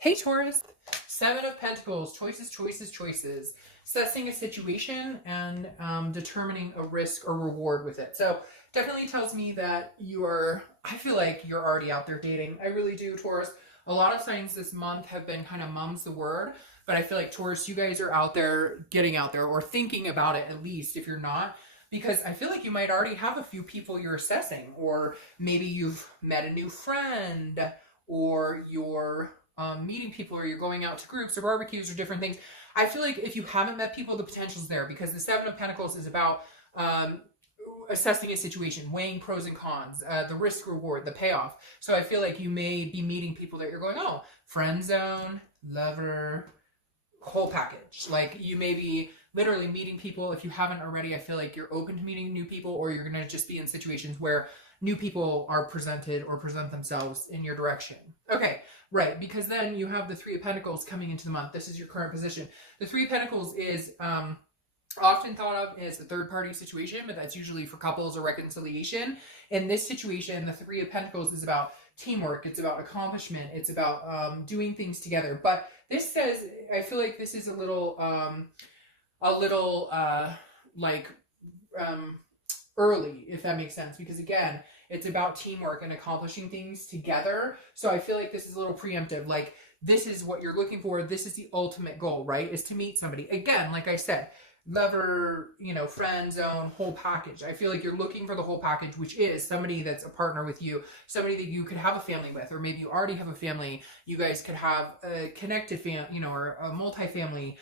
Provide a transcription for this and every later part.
Hey Taurus, Seven of Pentacles, choices, choices, choices. Assessing a situation and determining a risk or reward with it. So definitely tells me that I feel like you're already out there dating. I really do, Taurus. A lot of signs this month have been kind of mum's the word, but I feel like Taurus, you guys are out there, getting out there, or thinking about it at least if you're not. Because I feel like you might already have a few people you're assessing, or maybe you've met a new friend, or you're meeting people, or you're going out to groups or barbecues or different things. I feel like if you haven't met people, the potential's there, because the Seven of Pentacles is about assessing a situation, weighing pros and cons, the risk reward, the payoff. So I feel like you may be meeting people that you're going, oh, friend zone, lover, whole package. Like you may be literally meeting people. If you haven't already, I feel like you're open to meeting new people, or you're going to just be in situations where new people are presented or present themselves in your direction. Okay, right, because then you have the Three of Pentacles coming into the month. This is your current position. The Three of Pentacles is often thought of as a third-party situation, but that's usually for couples or reconciliation. In this situation, the Three of Pentacles is about teamwork. It's about accomplishment. It's about doing things together. But this says, I feel like this is a little early, if that makes sense, because again, it's about teamwork and accomplishing things together. So I feel like this is a little preemptive. Like, this is what you're looking for. This is the ultimate goal, right? Is to meet somebody. Again, like I said, lover, friend zone, whole package. I feel like you're looking for the whole package, which is somebody that's a partner with you, somebody that you could have a family with, or maybe you already have a family. You guys could have a connected family, or a multi-family,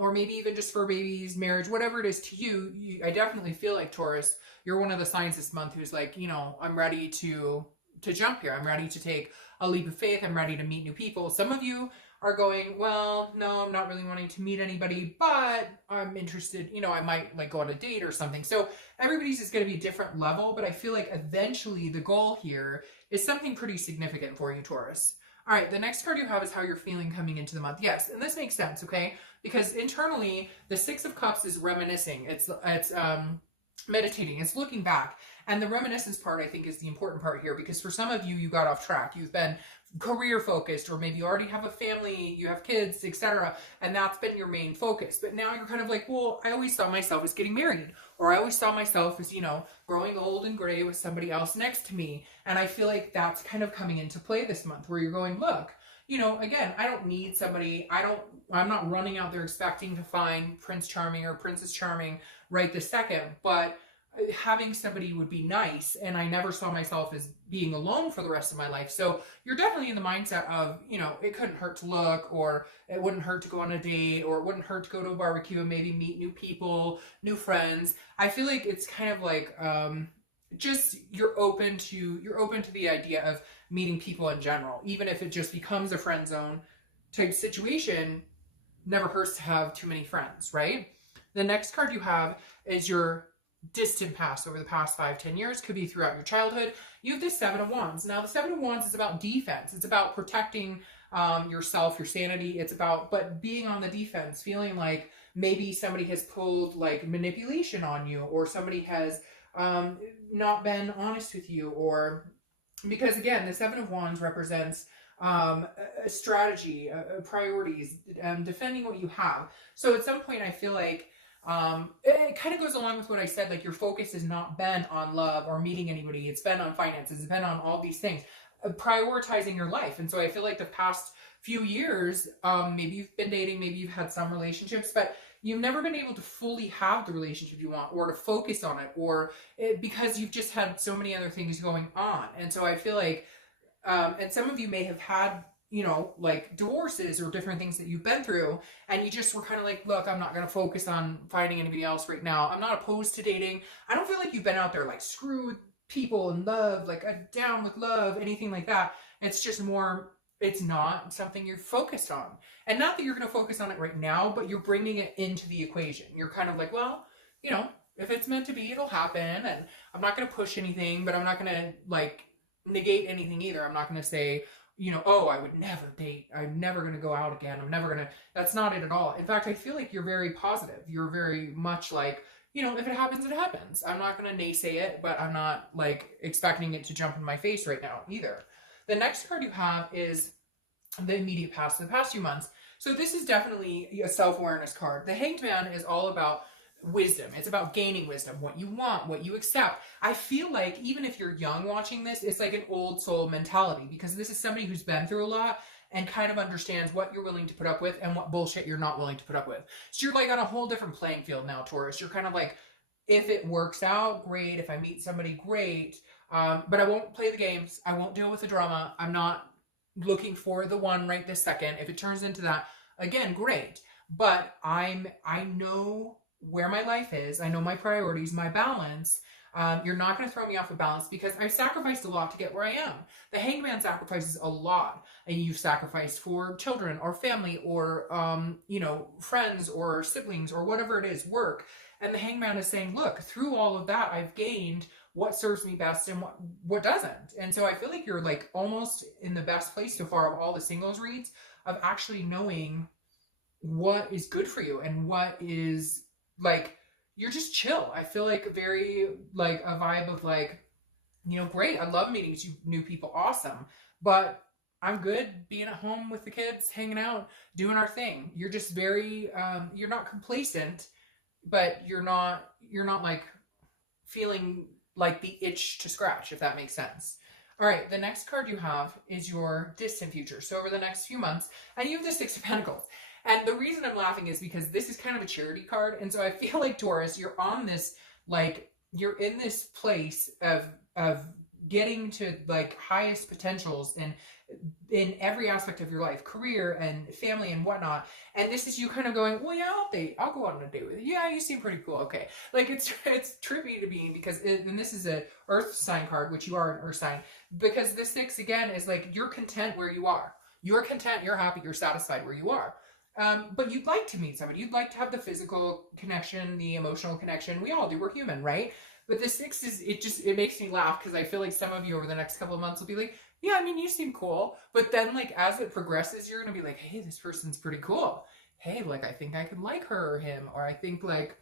or maybe even just for babies, marriage, whatever it is to you. I definitely feel like, Taurus, you're one of the signs this month who's like, I'm ready to jump here. I'm ready to take a leap of faith. I'm ready to meet new people. Some of you are going, well, no, I'm not really wanting to meet anybody, but I'm interested, I might like go on a date or something. So everybody's is going to be a different level, but I feel like eventually the goal here is something pretty significant for you, Taurus. All right, the next card you have is how you're feeling coming into the month. Yes, and this makes sense, okay? Because internally, the Six of Cups is reminiscing. It's meditating. It's looking back. And the reminiscence part, I think, is the important part here, because for some of you, you got off track. You've been career focused, or maybe you already have a family, you have kids, etc., and that's been your main focus. But now you're kind of like, well, I always saw myself as getting married, or I always saw myself as, growing old and gray with somebody else next to me. And I feel like that's kind of coming into play this month, where you're going, look, again, I don't need somebody. I'm not running out there expecting to find Prince Charming or Princess Charming right this second, but having somebody would be nice. And I never saw myself as being alone for the rest of my life. So you're definitely in the mindset of, it couldn't hurt to look, or it wouldn't hurt to go on a date, or it wouldn't hurt to go to a barbecue and maybe meet new people, new friends. I feel like it's kind of like, just you're open to the idea of meeting people in general, even if it just becomes a friend zone type situation. Never hurts to have too many friends, right? The next card you have is your distant past, over the past 5-10 years, could be throughout your childhood. You have the Seven of Wands. Now the Seven of Wands is about defense. It's about protecting yourself, your sanity. It's about, but being on the defense, feeling like maybe somebody has pulled like manipulation on you, or somebody has not been honest with you, or because again, the Seven of Wands represents a strategy, priorities, defending what you have. So at some point, I feel like it kind of goes along with what I said, like your focus has not been on love or meeting anybody. It's been on finances. It's been on all these things, prioritizing your life. And so I feel like the past few years, maybe you've been dating, maybe you've had some relationships, but you've never been able to fully have the relationship you want, or to focus on it, or because you've just had so many other things going on. And so I feel like, and some of you may have had, like divorces or different things that you've been through, and you just were kind of like, look, I'm not going to focus on finding anybody else right now. I'm not opposed to dating. I don't feel like you've been out there like screw people in love, like down with love, anything like that. It's just more, it's not something you're focused on. And not that you're going to focus on it right now, but you're bringing it into the equation. You're kind of like, well, if it's meant to be, it'll happen. And I'm not going to push anything, but I'm not going to like negate anything either. I'm not going to say, oh, I would never date. I'm never going to go out again. That's not it at all. In fact, I feel like you're very positive. You're very much like, if it happens, it happens. I'm not going to naysay it, but I'm not like expecting it to jump in my face right now either. The next card you have is the immediate past, the past few months. So this is definitely a self-awareness card. The Hanged Man is all about wisdom. It's about gaining wisdom, what you want, what you accept. I feel like even if you're young watching this, it's like an old soul mentality, because this is somebody who's been through a lot and kind of understands what you're willing to put up with and what bullshit you're not willing to put up with. So you're like on a whole different playing field now, Taurus. You're kind of like, if it works out, great. If I meet somebody, great. But I won't play the games. I won't deal with the drama. I'm not looking for the one right this second. If it turns into that, again, great. But I know where my life is. I know my priorities, my balance. You're not going to throw me off of balance, because I've sacrificed a lot to get where I am. The Hanged Man sacrifices a lot, and you've sacrificed for children or family or, you know, friends or siblings or whatever it is, work. And the Hanged Man is saying, look, through all of that, I've gained what serves me best and what doesn't. And so I feel like you're like almost in the best place so far of all the singles reads, of actually knowing what is good for you and what is like, you're just chill. I feel like very like a vibe of like, you know, great. I love meeting new people. Awesome. But I'm good being at home with the kids, hanging out, doing our thing. You're just very, you're not complacent, but you're not like feeling like the itch to scratch, if that makes sense. All right, the next card you have is your distant future. So over the next few months, and you have the Six of Pentacles. And the reason I'm laughing is because this is kind of a charity card. And so I feel like, Taurus, you're on this, like, you're in this place of getting to like highest potentials and in every aspect of your life, career and family and whatnot. And this is you kind of going, well, yeah, I'll go on a date with you. Yeah, you seem pretty cool. Okay. Like it's trippy to me because and this is a earth sign card, which you are an earth sign, because this six again is like, you're content where you are. You're content. You're happy. You're satisfied where you are. But you'd like to meet somebody. You'd like to have the physical connection, the emotional connection. We all do. We're human, right? But the six is, it makes me laugh because I feel like some of you over the next couple of months will be like, yeah, I mean, you seem cool. But then like, as it progresses, you're going to be like, hey, this person's pretty cool. Hey, like, I think I could like her or him. Or I think like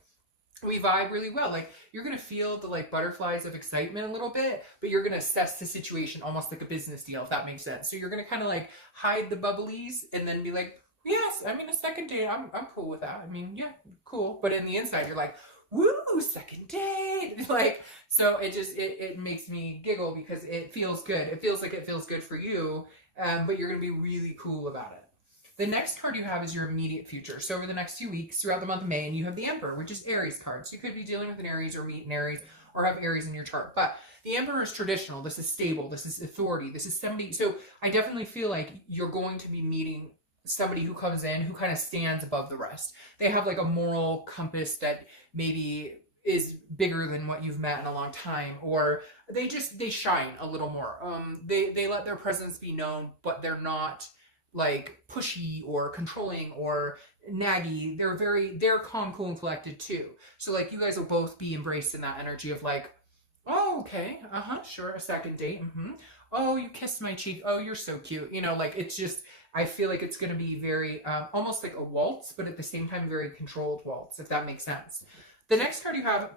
we vibe really well. Like you're going to feel the like butterflies of excitement a little bit, but you're going to assess the situation almost like a business deal, if that makes sense. So you're going to kind of like hide the bubblies and then be like, yes, I mean, a second date, I'm cool with that. I mean, yeah, cool. But in the inside, you're like, woo, second date. Like, so it just, it makes me giggle because it feels good. It feels like it feels good for you, but you're going to be really cool about it. The next card you have is your immediate future. So over the next few weeks, throughout the month of May, and you have the Emperor, which is Aries card. So you could be dealing with an Aries or meet an Aries or have Aries in your chart. But the Emperor is traditional. This is stable. This is authority. This is somebody. So I definitely feel like you're going to be meeting somebody who comes in who kind of stands above the rest. They have like a moral compass that maybe is bigger than what you've met in a long time, or they shine a little more. They let their presence be known, but they're not like pushy or controlling or naggy. They're calm, cool, and collected too. So like you guys will both be embraced in that energy of like, oh, okay, sure, a second date. Oh, you kissed my cheek. Oh, you're so cute. You know, like it's just, I feel like it's going to be very, almost like a waltz, but at the same time, very controlled waltz, if that makes sense. The next card you have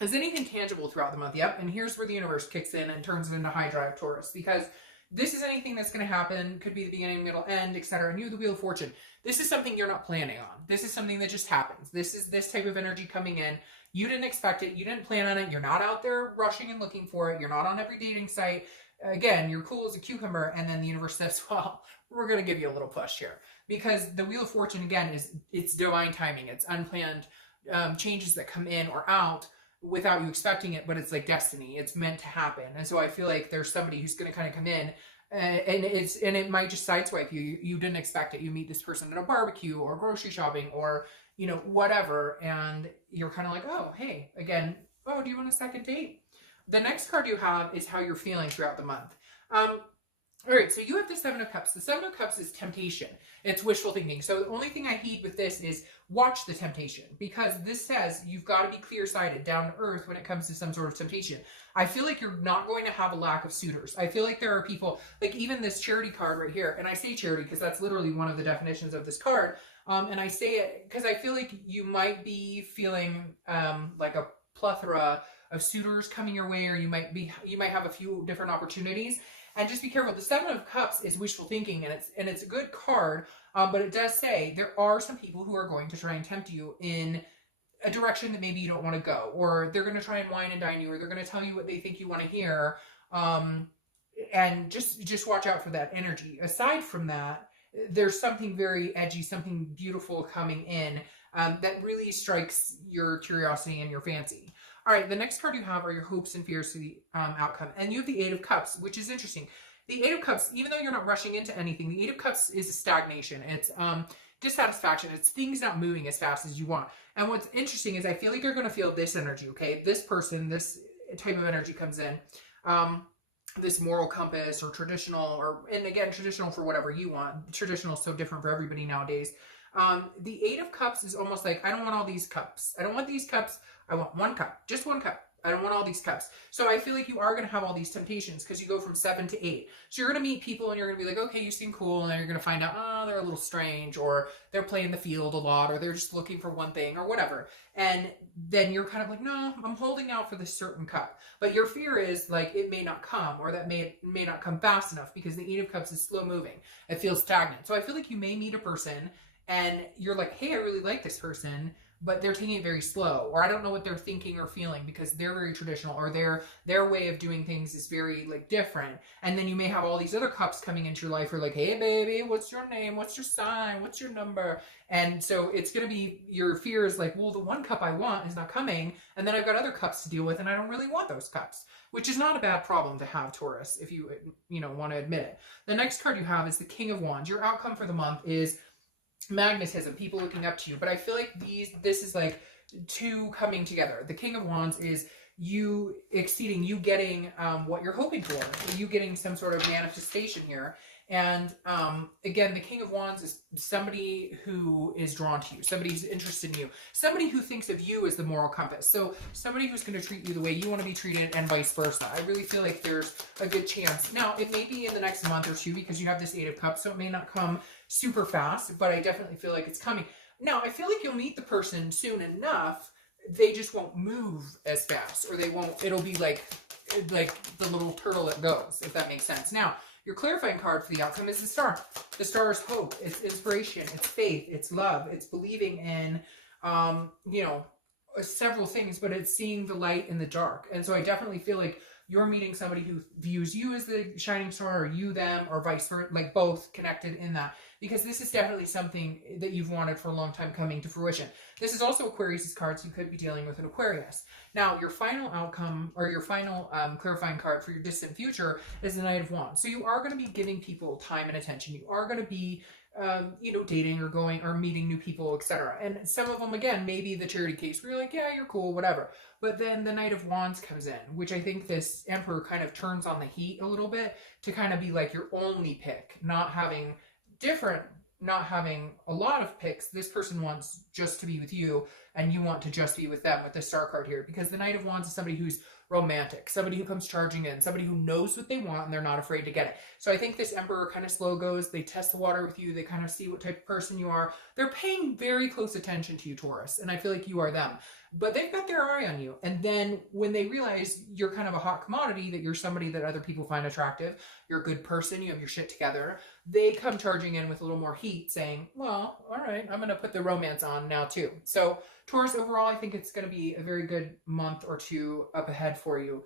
is anything tangible throughout the month. Yep. And here's where the universe kicks in and turns it into high drive Taurus, because this is anything that's going to happen. Could be the beginning, middle, end, etc. And you have the Wheel of Fortune. This is something you're not planning on. This is something that just happens. This is this type of energy coming in. You didn't expect it. You didn't plan on it. You're not out there rushing and looking for it. You're not on every dating site. Again, you're cool as a cucumber, and then the universe says, well, we're going to give you a little push here. Because the Wheel of Fortune, again, it's divine timing. It's unplanned changes that come in or out without you expecting it, but it's like destiny. It's meant to happen. And so I feel like there's somebody who's going to kind of come in, and it might just sideswipe you. You didn't expect it. You meet this person at a barbecue or grocery shopping or, you know, whatever, and you're kind of like, oh, hey, again, oh, do you want a second date? The next card you have is how you're feeling throughout the month. All right, so you have the Seven of Cups. The Seven of Cups is temptation. It's wishful thinking. So the only thing I heed with this is watch the temptation, because this says you've got to be clear-sighted, down to earth when it comes to some sort of temptation. I feel like you're not going to have a lack of suitors. I feel like there are people, like even this charity card right here, and I say charity because that's literally one of the definitions of this card, and I say it because I feel like you might be feeling like a plethora of suitors coming your way, or you might have a few different opportunities. And just be careful. The Seven of Cups is wishful thinking, and it's a good card, but it does say there are some people who are going to try and tempt you in a direction that maybe you don't want to go, or they're going to try and wine and dine you, or they're going to tell you what they think you want to hear. And just watch out for that energy. Aside from that, there's something very edgy, something beautiful coming in that really strikes your curiosity and your fancy. All right, the next card you have are your hopes and fears to the outcome. And you have the Eight of Cups, which is interesting. The Eight of Cups, even though you're not rushing into anything, the Eight of Cups is a stagnation. It's dissatisfaction. It's things not moving as fast as you want. And what's interesting is I feel like you're going to feel this energy, okay? This person, this type of energy comes in. This moral compass or traditional, or, and again, traditional for whatever you want. Traditional is so different for everybody nowadays. The Eight of Cups is almost like, I don't want all these cups. I don't want these cups. I want one cup, just one cup. I don't want all these cups. So I feel like you are going to have all these temptations because you go from 7 to 8. So you're going to meet people and you're going to be like, okay, you seem cool. And then you're going to find out, oh, they're a little strange, or they're playing the field a lot, or they're just looking for one thing or whatever. And then you're kind of like, no, I'm holding out for this certain cup. But your fear is like, it may not come, or that may not come fast enough because the Eight of Cups is slow moving. It feels stagnant. So I feel like you may meet a person and you're like, hey, I really like this person, but they're taking it very slow, or I don't know what they're thinking or feeling because they're very traditional, or their way of doing things is very like different. And then you may have all these other cups coming into your life who are like, hey baby, what's your name? What's your sign? What's your number? And so it's going to be, your fear is like, well, the one cup I want is not coming. And then I've got other cups to deal with and I don't really want those cups, which is not a bad problem to have, Taurus, if you want to admit it. The next card you have is the King of Wands. Your outcome for the month is magnetism, people looking up to you. But I feel like this is like two coming together. The King of Wands is you exceeding, you getting what you're hoping for, you getting some sort of manifestation here. And again, the King of Wands is somebody who is drawn to you, somebody who's interested in you, somebody who thinks of you as the moral compass. So somebody who's going to treat you the way you want to be treated, and vice versa. I really feel like there's a good chance. Now, it may be in the next month or two because you have this Eight of Cups, so it may not come super fast, but I definitely feel like it's coming. Now, I feel like you'll meet the person soon enough. They just won't move as fast, or they won't, it'll be like the little turtle that goes, if that makes sense. Now, your clarifying card for the outcome is the Star. The Star is hope, it's inspiration, it's faith, it's love, it's believing in, several things, but it's seeing the light in the dark. And so I definitely feel like you're meeting somebody who views you as the shining star, or you them, or vice versa, like both connected in that. Because this is definitely something that you've wanted for a long time coming to fruition. This is also Aquarius's card, so you could be dealing with an Aquarius. Now, your final outcome, or your final clarifying card for your distant future is the Knight of Wands. So you are going to be giving people time and attention. You are going to be dating or going or meeting new people, etc. And some of them, again, maybe the charity case where you're like, yeah, you're cool, whatever. But then the Knight of Wands comes in, which I think this Emperor kind of turns on the heat a little bit to kind of be like your only pick, not having a lot of picks. This person wants just to be with you, and you want to just be with them with the Star card here, because the Knight of Wands is somebody who's romantic, somebody who comes charging in, somebody who knows what they want and they're not afraid to get it. So I think this Emperor kind of slow goes. They test the water with you. They kind of see what type of person you are. They're paying very close attention to you, Taurus, and I feel like you are them. But they've got their eye on you. And then when they realize you're kind of a hot commodity, that you're somebody that other people find attractive, you're a good person, you have your shit together, they come charging in with a little more heat saying, well, all right, I'm going to put the romance on now too. So Taurus, overall, I think it's going to be a very good month or two up ahead for you.